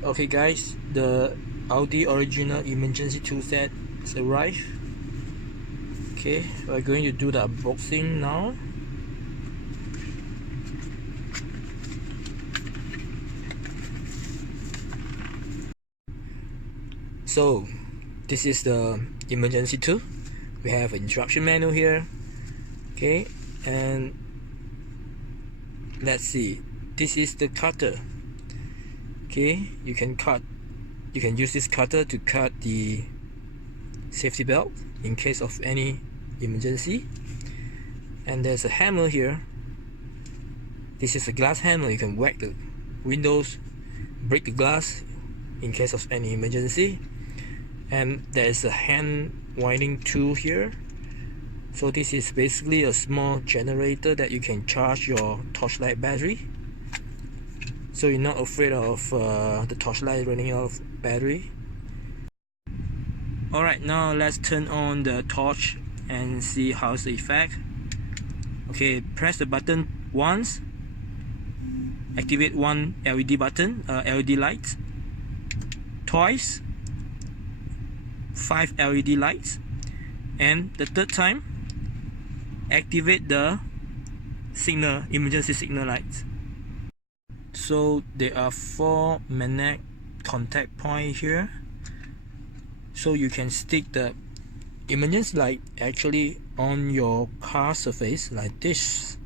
Okay guys, the Audi original emergency toolset has arrived. Okay, we're going to do the unboxing now. So this is the emergency tool. We have an instruction manual here. Okay, and let's see, this is the cutter. Okay, you can use this cutter to cut the safety belt in case of any emergency. And there's a hammer here. This is a glass hammer. You can whack the windows, break the glass in case of any emergency. And there's a hand winding tool here. So this is basically a small generator that you can charge your torchlight battery, so you're not afraid of the torchlight running out of battery. Alright, now let's turn on the torch and see how's the effect. Okay, press the button once, activate one LED button, LED light. Twice, 5 LED lights. And the third time, activate the signal, emergency signal lights. So there are 4 magnet contact points here, so you can stick the emergency light actually on your car surface like this.